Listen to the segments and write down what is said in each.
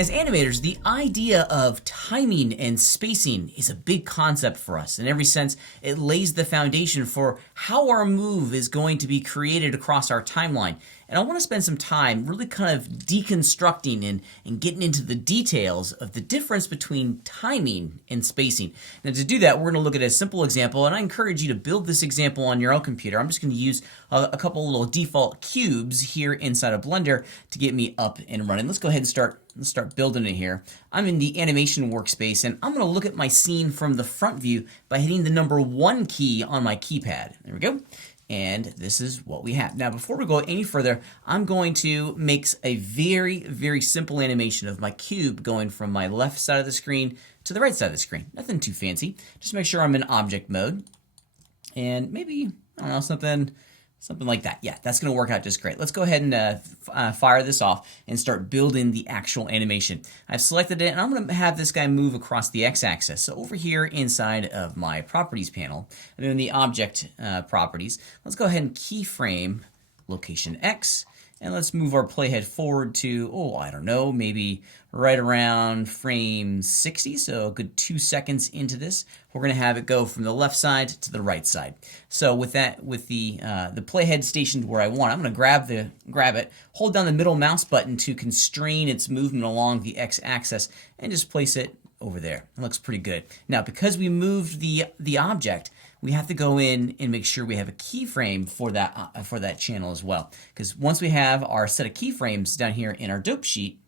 As animators, the idea of timing and spacing is a big concept for us. In every sense, it lays the foundation for how our move is going to be created across our timeline. And I want to spend some time really kind of deconstructing and getting into the details of the difference between timing and spacing. Now to do that, we're going to look at a simple example, and I encourage you to build this example on your own computer. I'm just going to use a couple little default cubes here inside of Blender to get me up and running. Let's go ahead and start building it here. I'm in the animation workspace, and I'm going to look at my scene from the front view by hitting the number 1 key on my keypad. There we go. And this is what we have. Now, before we go any further, I'm going to make a very, very simple animation of my cube going from my left side of the screen to the right side of the screen. Nothing too fancy. Just make sure I'm in object mode. And maybe, I don't know, something like that. Yeah, that's going to work out just great. Let's go ahead and fire this off and start building the actual animation. I've selected it, and I'm going to have this guy move across the x-axis. So over here inside of my properties panel, I'm in the object properties. Let's go ahead and keyframe location X. And let's move our playhead forward to, oh, I don't know, maybe right around frame 60, so a good 2 seconds into this. We're going to have it go from the left side to the right side. So with that, with the playhead stationed where I want, I'm going to grab it, hold down the middle mouse button to constrain its movement along the x-axis, and just place it over there. It looks pretty good. Now, because we moved the object, we have to go in and make sure we have a keyframe for that channel as well. Because once we have our set of keyframes down here in our dope sheet,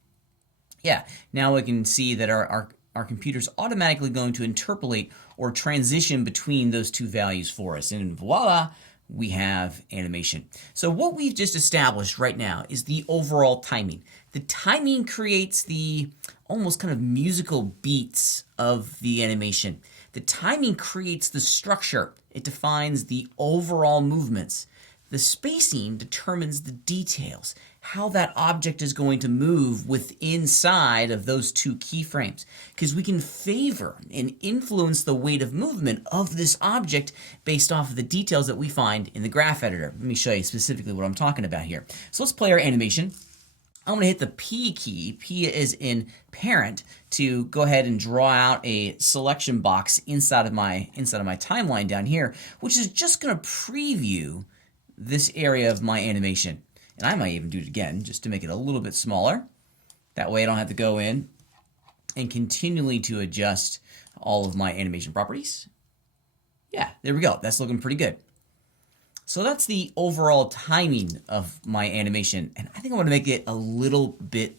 yeah, now we can see that our computer's automatically going to interpolate or transition between those two values for us. And voila, we have animation. So what we've just established right now is the overall timing. The timing creates the almost kind of musical beats of the animation. The timing creates the structure. It defines the overall movements. The spacing determines the details, how that object is going to move inside of those two keyframes. Because we can favor and influence the weight of movement of this object based off of the details that we find in the graph editor. Let me show you specifically what I'm talking about here. So let's play our animation. I'm going to hit the P key, P is in parent, to go ahead and draw out a selection box inside of my timeline down here, which is just going to preview this area of my animation. And I might even do it again just to make it a little bit smaller. That way I don't have to go in and continually to adjust all of my animation properties. Yeah, there we go. That's looking pretty good. So that's the overall timing of my animation, and I think I want to make it a little bit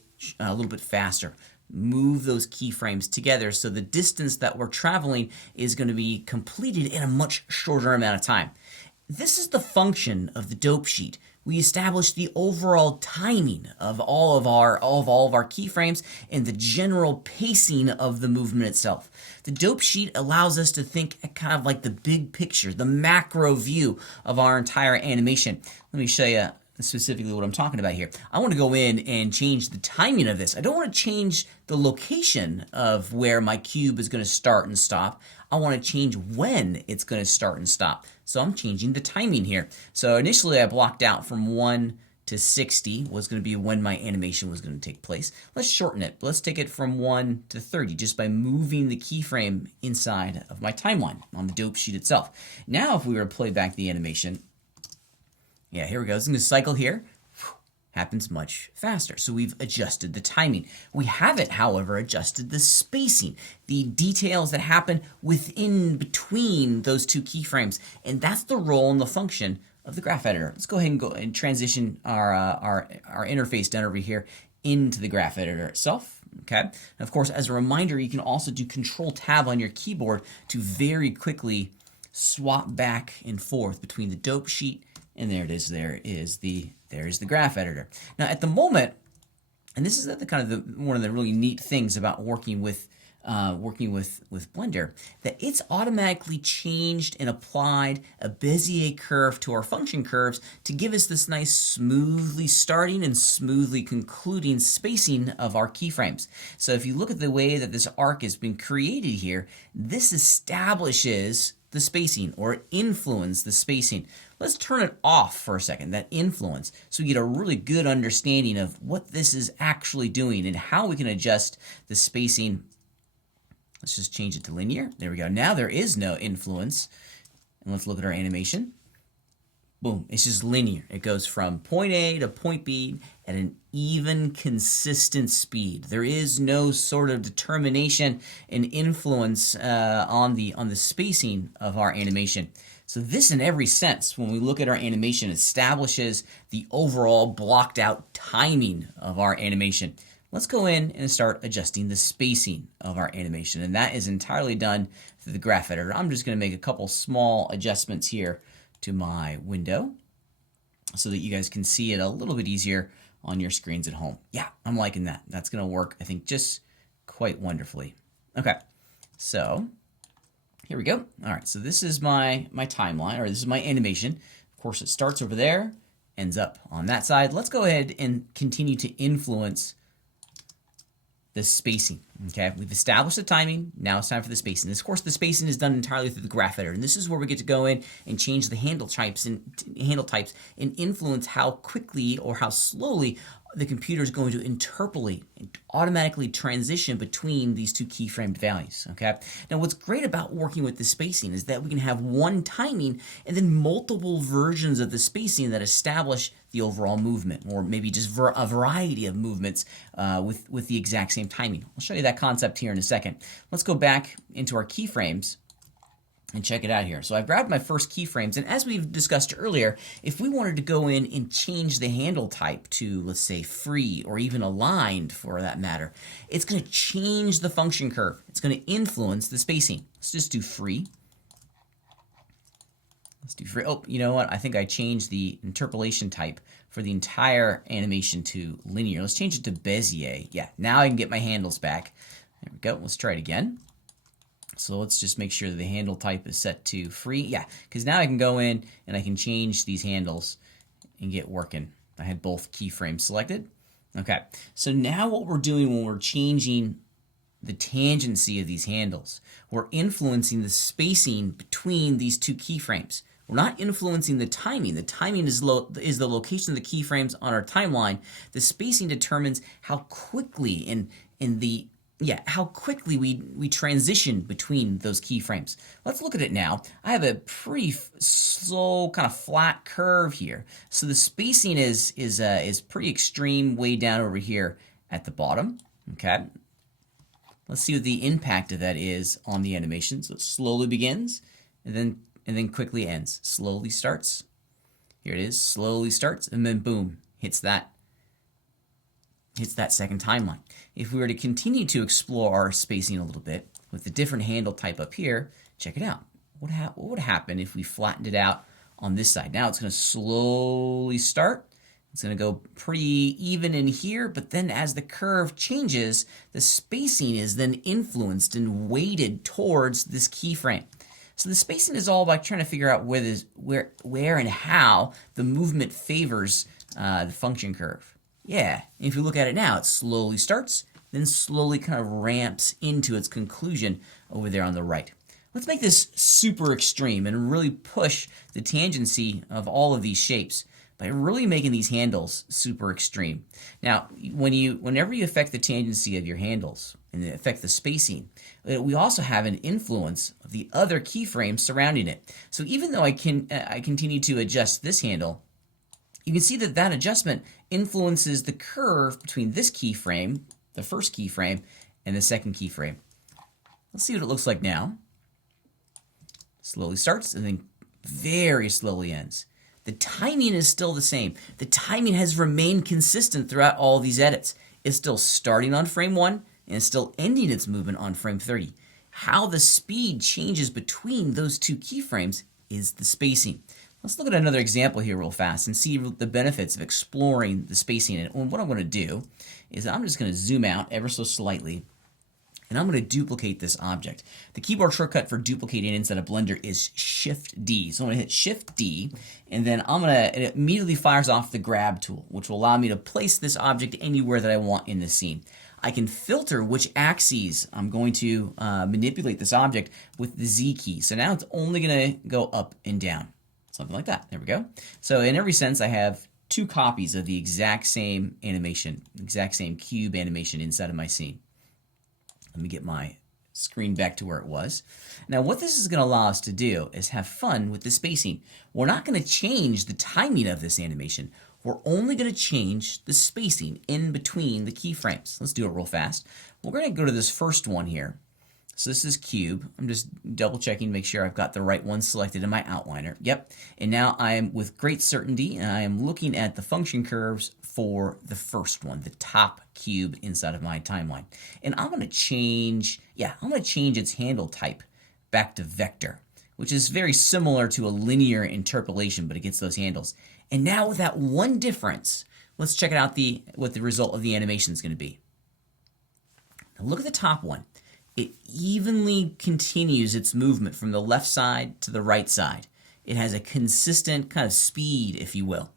faster. Move those keyframes together so the distance that we're traveling is going to be completed in a much shorter amount of time. This is the function of the dope sheet. We establish the overall timing of all of our keyframes and the general pacing of the movement itself. The dope sheet allows us to think kind of like the big picture, the macro view of our entire animation. Let me show you specifically what I'm talking about here. I want to go in and change the timing of this. I don't want to change the location of where my cube is going to start and stop. I want to change when it's going to start and stop. So I'm changing the timing here. So initially I blocked out from 1 to 60 was going to be when my animation was going to take place. Let's shorten it. Let's take it from 1 to 30 just by moving the keyframe inside of my timeline on the dope sheet itself. Now if we were to play back the animation, yeah, here we go. It's going to cycle here. Happens much faster. So we've adjusted the timing. We haven't, however, adjusted the spacing, the details that happen within between those two keyframes. And that's the role and the function of the graph editor. Let's go ahead and go and transition our interface down over here into the graph editor itself. Okay. And of course, as a reminder, you can also do Control-Tab on your keyboard to very quickly swap back and forth between the dope sheet and there it is. There's the graph editor. Now at the moment, and this is one of the really neat things about working with Blender, that it's automatically changed and applied a Bezier curve to our function curves to give us this nice smoothly starting and smoothly concluding spacing of our keyframes. So if you look at the way that this arc has been created here, this establishes the spacing or influence the spacing. Let's turn it off for a second, that influence, so we get a really good understanding of what this is actually doing and how we can adjust the spacing. Let's just change it to linear. There we go. Now there is no influence. And let's look at our animation. Boom, it's just linear. It goes from point A to point B at an even, consistent speed. There is no sort of determination and influence on the spacing of our animation. So this, in every sense, when we look at our animation, establishes the overall blocked out timing of our animation. Let's go in and start adjusting the spacing of our animation, and that is entirely done through the graph editor. I'm just going to make a couple small adjustments here to my window so that you guys can see it a little bit easier on your screens at home. Yeah, I'm liking that. That's going to work, I think, just quite wonderfully. Okay, so here we go. All right, so this is my timeline, or this is my animation. Of course, it starts over there, ends up on that side. Let's go ahead and continue to influence the spacing. Okay, we've established the timing. Now it's time for the spacing. Of course, the spacing is done entirely through the graph editor, and this is where we get to go in and change the handle types and influence how quickly or how slowly the computer is going to interpolate and automatically transition between these two keyframed values. Okay. Now, what's great about working with the spacing is that we can have one timing and then multiple versions of the spacing that establish the overall movement, or maybe just a variety of movements with the exact same timing. I'll show you that concept here in a second. Let's go back into our keyframes and check it out here. So I've grabbed my first keyframes, and as we've discussed earlier, if we wanted to go in and change the handle type to, let's say, free or even aligned for that matter, it's going to change the function curve. It's going to influence the spacing. Let's just do free. Let's do free. Oh, you know what? I think I changed the interpolation type for the entire animation to linear. Let's change it to Bezier. Yeah, now I can get my handles back. There we go. Let's try it again. So let's just make sure that the handle type is set to free. Yeah, because now I can go in and I can change these handles and get working. I had both keyframes selected. Okay, so now what we're doing when we're changing the tangency of these handles, we're influencing the spacing between these two keyframes. We're not influencing the timing. The timing is the location of the keyframes on our timeline. The spacing determines how quickly how quickly we transition between those keyframes. Let's look at it now. I have a pretty slow, kind of flat curve here. So the spacing is pretty extreme way down over here at the bottom. Okay. Let's see what the impact of that is on the animation. So it slowly begins and then quickly ends. Slowly starts. Here it is. Slowly starts and then boom, hits that second timeline. If we were to continue to explore our spacing a little bit with the different handle type up here, check it out. What would happen if we flattened it out on this side? Now it's going to slowly start. It's going to go pretty even in here, but then as the curve changes, the spacing is then influenced and weighted towards this keyframe. So the spacing is all about trying to figure out where and how the movement favors the function curve. Yeah, if you look at it now, it slowly starts, then slowly kind of ramps into its conclusion over there on the right. Let's make this super extreme and really push the tangency of all of these shapes by really making these handles super extreme. Now, whenever you affect the tangency of your handles and affect the spacing, we also have an influence of the other keyframes surrounding it. So even though I continue to adjust this handle, you can see that adjustment influences the curve between this keyframe, the first keyframe, and the second keyframe. Let's see what it looks like now. Slowly starts and then very slowly ends. The timing is still the same. The timing has remained consistent throughout all these edits. It's still starting on frame 1 and it's still ending its movement on frame 30. How the speed changes between those two keyframes is the spacing. Let's look at another example here real fast and see the benefits of exploring the spacing. And what I'm going to do is I'm just going to zoom out ever so slightly, and I'm going to duplicate this object. The keyboard shortcut for duplicating inside of Blender is Shift-D. So I'm going to hit Shift-D, and then it immediately fires off the grab tool, which will allow me to place this object anywhere that I want in the scene. I can filter which axes I'm going to manipulate this object with the Z key. So now it's only going to go up and down. Something like that. There we go. So in every sense, I have two copies of the exact same animation, exact same cube animation inside of my scene. Let me get my screen back to where it was. Now what this is going to allow us to do is have fun with the spacing. We're not going to change the timing of this animation. We're only going to change the spacing in between the keyframes. Let's do it real fast. We're going to go to this first one here. So this is cube. I'm just double checking to make sure I've got the right one selected in my outliner. Yep. And now I am with great certainty, and I am looking at the function curves for the first one, the top cube inside of my timeline. And I'm going to change, its handle type back to vector, which is very similar to a linear interpolation, but it gets those handles. And now with that one difference, let's check it out what the result of the animation is going to be. Now look at the top one. It evenly continues its movement from the left side to the right side. It has a consistent kind of speed, if you will.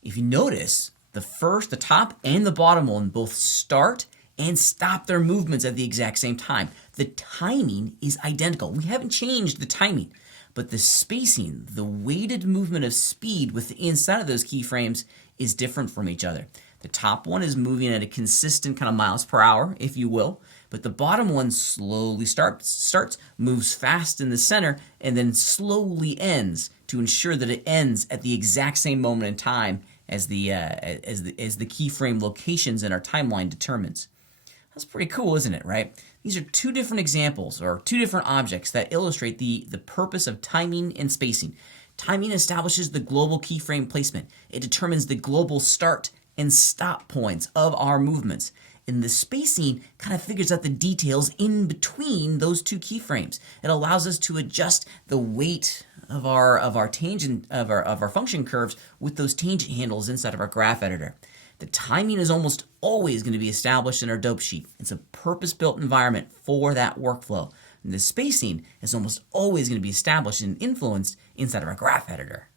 If you notice, the top and the bottom one both start and stop their movements at the exact same time. The timing is identical. We haven't changed the timing, but the spacing, the weighted movement of speed with the inside of those keyframes is different from each other. The top one is moving at a consistent kind of miles per hour, if you will, but the bottom one slowly starts, moves fast in the center, and then slowly ends to ensure that it ends at the exact same moment in time as the keyframe locations in our timeline determines. That's pretty cool, isn't it, right? These are two different examples, or two different objects that illustrate the purpose of timing and spacing. Timing establishes the global keyframe placement. It determines the global start and stop points of our movements. And the spacing kind of figures out the details in between those two keyframes. It allows us to adjust the weight of our tangent of our function curves with those tangent handles inside of our graph editor. The timing is almost always going to be established in our dope sheet. It's a purpose-built environment for that workflow. And the spacing is almost always going to be established and influenced inside of our graph editor.